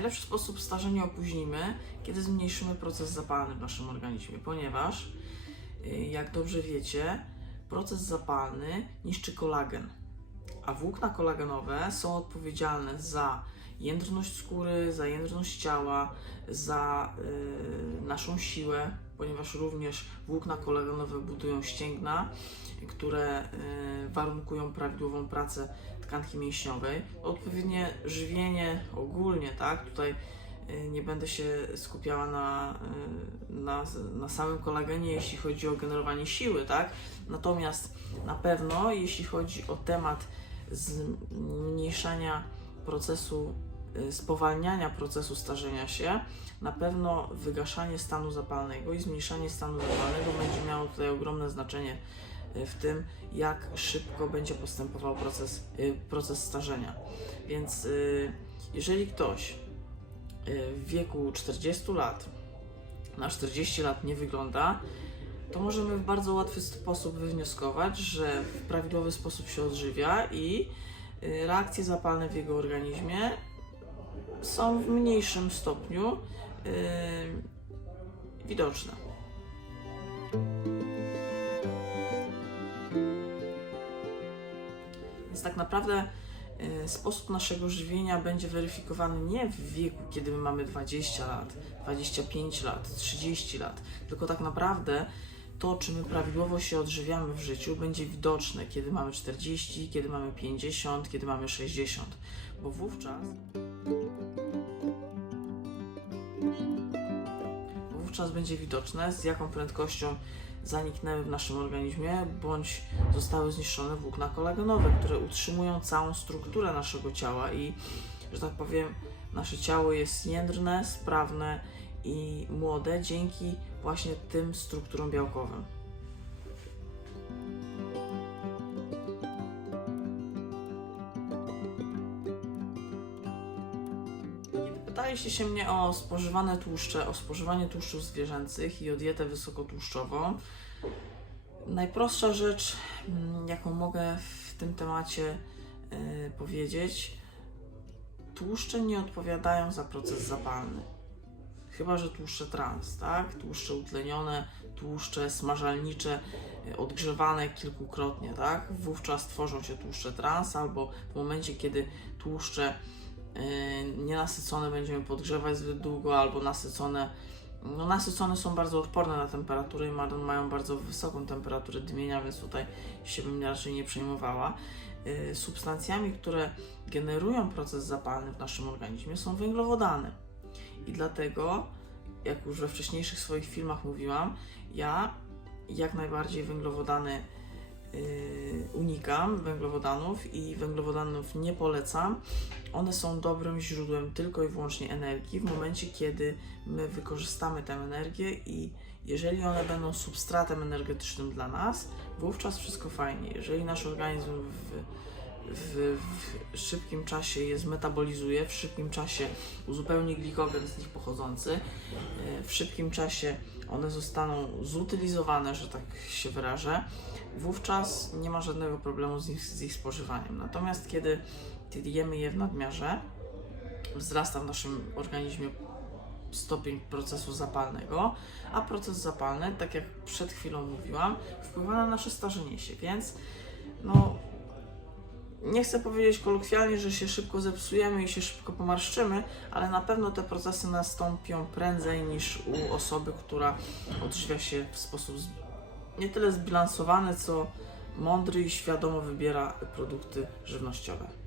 najlepszy sposób starzenia opóźnimy, kiedy zmniejszymy proces zapalny w naszym organizmie, ponieważ, y, jak dobrze wiecie, proces zapalny niszczy kolagen, a włókna kolagenowe są odpowiedzialne za jędrność skóry, za jędrność ciała, za y, naszą siłę, ponieważ również włókna kolagenowe budują ścięgna, które y, warunkują prawidłową pracę tkanki mięśniowej. Odpowiednie żywienie ogólnie, tak? Tutaj y, nie będę się skupiała na, y, na, na samym kolagenie, jeśli chodzi o generowanie siły, tak? Natomiast na pewno, jeśli chodzi o temat zmniejszania procesu, spowalniania procesu starzenia się, na pewno wygaszanie stanu zapalnego i zmniejszanie stanu zapalnego będzie miało tutaj ogromne znaczenie y, w tym, jak szybko będzie postępował proces, y, proces starzenia. Więc y, jeżeli ktoś y, w wieku 40 lat na 40 lat nie wygląda, to możemy w bardzo łatwy sposób wywnioskować, że w prawidłowy sposób się odżywia i y, reakcje zapalne w jego organizmie są w mniejszym stopniu y, widoczne. Więc tak naprawdę y, sposób naszego żywienia będzie weryfikowany nie w wieku, kiedy my mamy 20 lat, 25 lat, 30 lat, tylko tak naprawdę to, czy my prawidłowo się odżywiamy w życiu, będzie widoczne, kiedy mamy 40, kiedy mamy 50, kiedy mamy 60, bo wówczas wówczas będzie widoczne, z jaką prędkością zaniknęły w naszym organizmie, bądź zostały zniszczone włókna kolagenowe, które utrzymują całą strukturę naszego ciała i, że tak powiem, nasze ciało jest jędrne, sprawne i młode dzięki właśnie tym strukturom białkowym. Kiedy pytaliście się mnie o spożywane tłuszcze, o spożywanie tłuszczów zwierzęcych i o dietę wysokotłuszczową, najprostsza rzecz, mm, jaką mogę w tym temacie y, powiedzieć, tłuszcze nie odpowiadają za proces zapalny. Chyba, że tłuszcze trans, tak? Tłuszcze utlenione, tłuszcze smażalnicze, y, odgrzewane kilkukrotnie, tak? Wówczas tworzą się tłuszcze trans, albo w momencie, kiedy tłuszcze nienasycone będziemy podgrzewać zbyt długo, albo nasycone, no nasycone są bardzo odporne na temperaturę i ma- mają bardzo wysoką temperaturę dymienia, więc tutaj się bym raczej nie przejmowała. Y, Substancjami, które generują proces zapalny w naszym organizmie są węglowodany. I dlatego, jak już we wcześniejszych swoich filmach mówiłam, ja jak najbardziej węglowodany yy, unikam węglowodanów i węglowodanów nie polecam. One są dobrym źródłem tylko i wyłącznie energii w momencie, kiedy my wykorzystamy tę energię i jeżeli one będą substratem energetycznym dla nas, wówczas wszystko fajnie. Jeżeli nasz organizm w, w, w szybkim czasie je zmetabolizuje, w szybkim czasie uzupełni glikogen z nich pochodzący, e, w szybkim czasie one zostaną zutylizowane, że tak się wyrażę, wówczas nie ma żadnego problemu z ich, z ich spożywaniem. Natomiast kiedy, kiedy jemy je w nadmiarze, wzrasta w naszym organizmie stopień procesu zapalnego, a proces zapalny, tak jak przed chwilą mówiłam, wpływa na nasze starzenie się, więc no nie chcę powiedzieć kolokwialnie, że się szybko zepsujemy i się szybko pomarszczymy, ale na pewno te procesy nastąpią prędzej niż u osoby, która odżywia się w sposób nie tyle zbilansowany, co mądry i świadomo wybiera produkty żywnościowe.